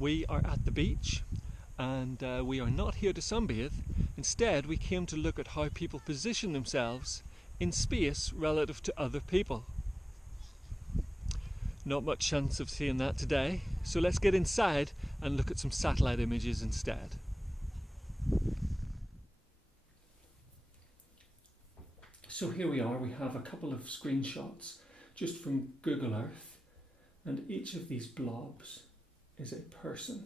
We are at the beach and we are not here to sunbathe. Instead, we came to look at how people position themselves in space relative to other people. Not much chance of seeing that today, so let's get inside and look at some satellite images instead. So here we are, we have a couple of screenshots just from Google Earth, and each of these blobs is a person.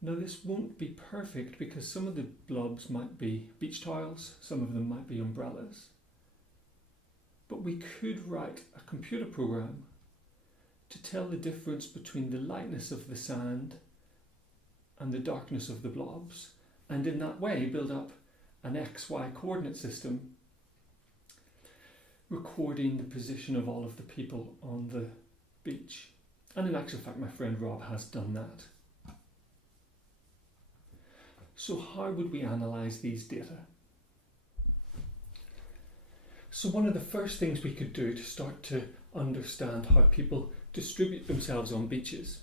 Now this won't be perfect because some of the blobs might be beach towels, some of them might be umbrellas. But we could write a computer program to tell the difference between the lightness of the sand and the darkness of the blobs, and in that way build up an XY coordinate system recording the position of all of the people on the beach. And in actual fact, my friend Rob has done that. So how would we analyse these data? So one of the first things we could do to start to understand how people distribute themselves on beaches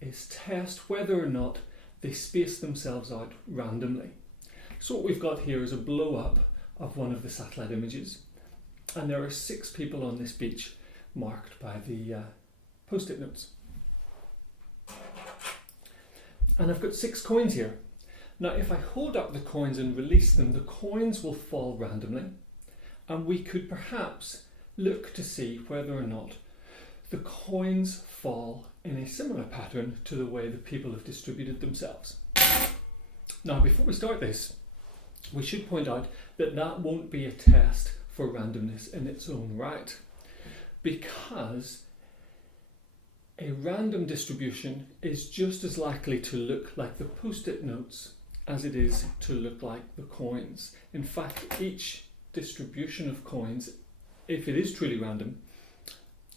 is test whether or not they space themselves out randomly. So what we've got here is a blow up of one of the satellite images, and there are 6 people on this beach marked by the post-it notes. And I've got 6 coins here. Now if I hold up the coins and release them, the coins will fall randomly, and we could perhaps look to see whether or not the coins fall in a similar pattern to the way the people have distributed themselves. Now before we start this, we should point out that that won't be a test for randomness in its own right, because a random distribution is just as likely to look like the post-it notes as it is to look like the coins. In fact, each distribution of coins, if it is truly random,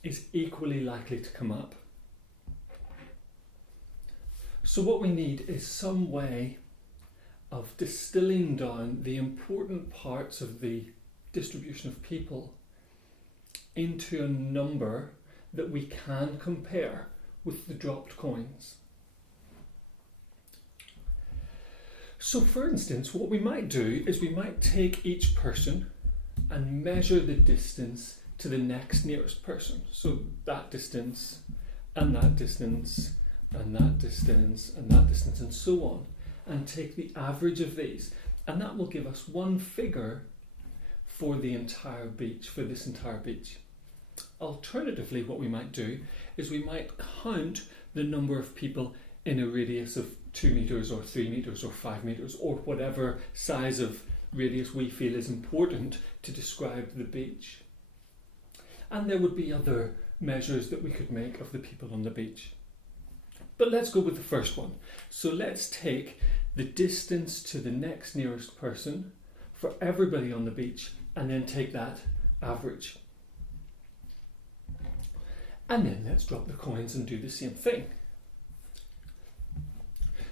is equally likely to come up. So what we need is some way of distilling down the important parts of the distribution of people into a number that we can compare with the dropped coins. So for instance, what we might do is we might take each person and measure the distance to the next nearest person. So that distance, and that distance, and that distance, and that distance, and so on, and take the average of these. And that will give us one figure for the entire beach, for this entire beach. Alternatively, what we might do is we might count the number of people in a radius of 2 meters or 3 meters or 5 meters or whatever size of radius we feel is important to describe the beach. And there would be other measures that we could make of the people on the beach. But let's go with the first one. So let's take the distance to the next nearest person for everybody on the beach and then take that average. And then let's drop the coins and do the same thing.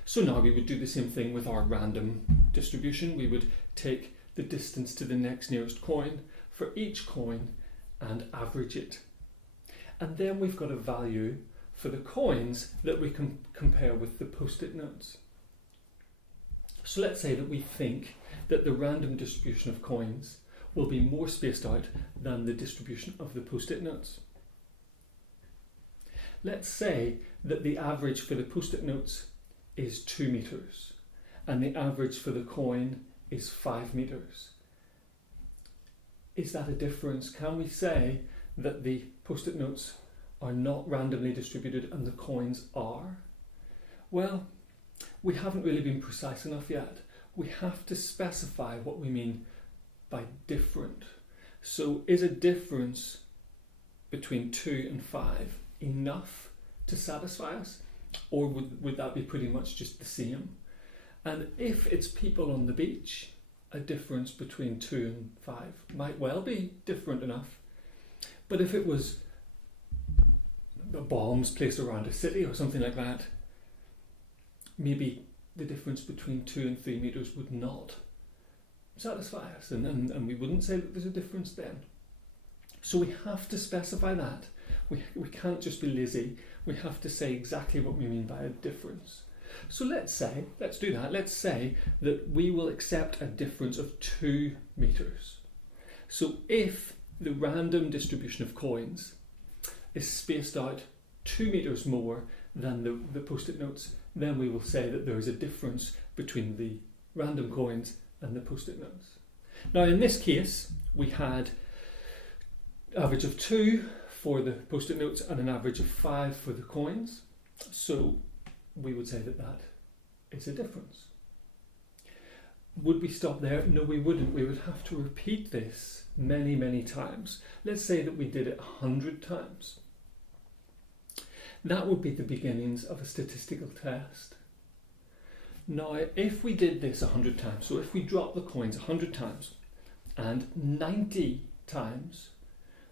So now we would do the same thing with our random distribution. We would take the distance to the next nearest coin for each coin and average it. And then we've got a value for the coins that we can compare with the post-it notes. So let's say that we think that the random distribution of coins will be more spaced out than the distribution of the post-it notes. Let's say that the average for the post-it notes is 2 meters and the average for the coin is 5 meters. Is that a difference? Can we say that the post-it notes are not randomly distributed and the coins are? Well, we haven't really been precise enough yet. We have to specify what we mean by different. So is a difference between 2 and 5 enough to satisfy us? Or would that be pretty much just the same? And if it's people on the beach, a difference between 2 and 5 might well be different enough. But if it was bombs placed around a city or something like that, maybe the difference between 2 and 3 meters would not satisfy us, and we wouldn't say that there's a difference then. So we have to specify that We can't just be lazy. We have to say exactly what we mean by a difference. So let's do that. Let's say that we will accept a difference of 2 meters. So if the random distribution of coins is spaced out 2 meters more than the post-it notes, then we will say that there is a difference between the random coins and the post-it notes. Now in this case, we had average of 2 for the post-it notes and an average of 5 for the coins. So we would say that that is a difference. Would we stop there? No, we wouldn't. We would have to repeat this many, many times. Let's say that we did it 100 times. That would be the beginnings of a statistical test. Now, if we did this 100 times, so if we dropped the coins 100 times and 90 times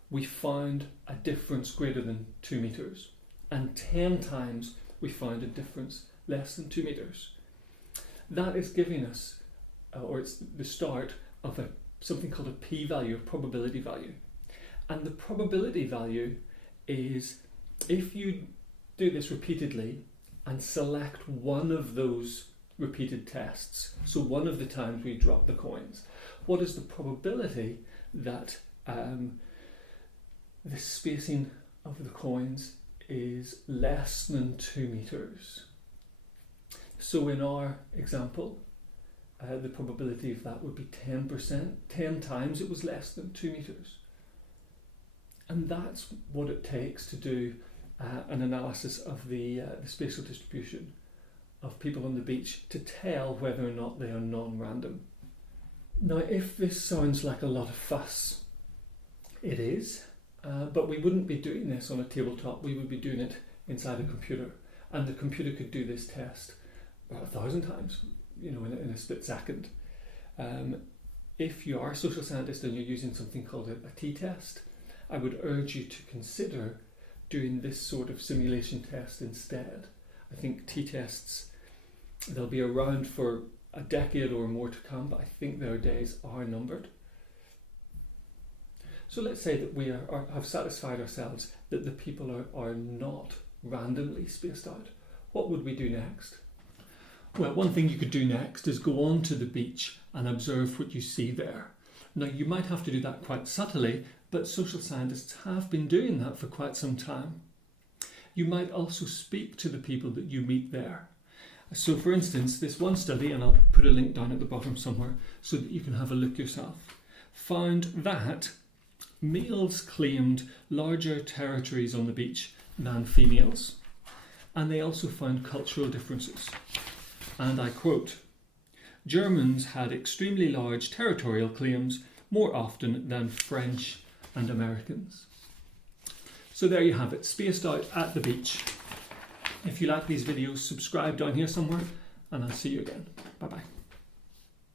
we found a difference greater than 2 meters, and 10 times we found a difference less than 2 meters, that is giving us, or it's the start of something called a p-value, a probability value. And the probability value is if you do this repeatedly and select one of those repeated tests, so one of the times we drop the coins, what is the probability that the spacing of the coins is less than 2 meters? So in our example, the probability of that would be 10%. 10 times it was less than 2 meters. And that's what it takes to do an analysis of the spatial distribution of people on the beach to tell whether or not they are non-random. Now, if this sounds like a lot of fuss, it is, but we wouldn't be doing this on a tabletop. We would be doing it inside a computer, and the computer could do this test 1,000 times, in a split second. If you are a social scientist and you're using something called a t-test, I would urge you to consider doing this sort of simulation test instead. I think t-tests, they'll be around for a decade or more to come, but I think their days are numbered. So let's say that we have satisfied ourselves that the people are not randomly spaced out. What would we do next? Well, one thing you could do next is go on to the beach and observe what you see there. Now, you might have to do that quite subtly, but social scientists have been doing that for quite some time. You might also speak to the people that you meet there. So, for instance, this one study, and I'll put a link down at the bottom somewhere so that you can have a look yourself, found that males claimed larger territories on the beach than females. And they also found cultural differences. And I quote, "Germans had extremely large territorial claims more often than French and Americans." So there you have it, spaced out at the beach. If you like these videos, subscribe down here somewhere, and I'll see you again. Bye bye.